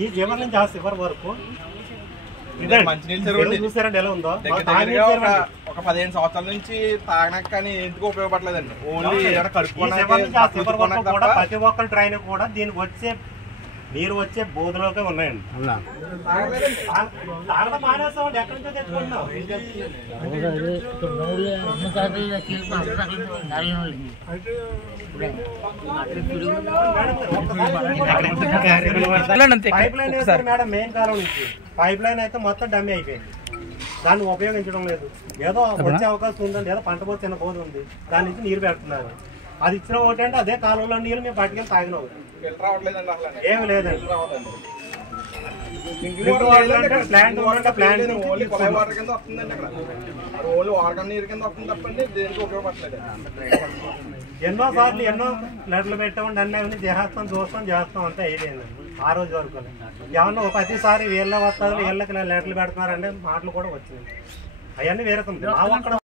ఈ జీవనం నుంచి ఆ శివర్ వరకు చూసారండి ఎలా ఉందో. ఒక 15 సంవత్సరాల నుంచి తాగడానికి కానీ ఎందుకు ఉపయోగపడలేదండి. ఓన్లీ కూడా ప్రతి ఒక్కరి ట్రైన్ కూడా దీనికి వచ్చే నీరు వచ్చే బోధలోకే ఉన్నాయండి. తాగడం మానేస్తామండి, ఎక్కడి నుంచో తెచ్చుకుంటున్నాం. పైప్ లైన్ వేస్తారు మేడం, మెయిన్ కాలం నుంచి పైప్ లైన్ అయితే మొత్తం డమ్మి అయిపోయింది. దాన్ని ఉపయోగించడం లేదు. ఏదో వచ్చే అవకాశం ఉందండి, ఏదో పంట పోతే చిన్న బోధ ఉంది, దాని నుంచి నీరు పెడుతున్నారు. అది ఇచ్చిన ఒకటి అంటే అదే కాలంలో నీళ్ళు మేము పట్టుకెళ్ళి తాగినాం. ఏమి లేదండి. ఎన్నో సార్లు ఎన్నో లెటర్లు పెట్టామండి, అన్నీ అవన్నీ చేస్తాం అంతా అయిపోయిందండి. ఆ రోజు వరకు ఏమన్నా ప్రతిసారి వీళ్ళ వస్తారు, వీళ్ళకి లెటర్లు పెడుతున్నారంటే మాటలు కూడా వచ్చినాయి. అవన్నీ వేరే అక్కడ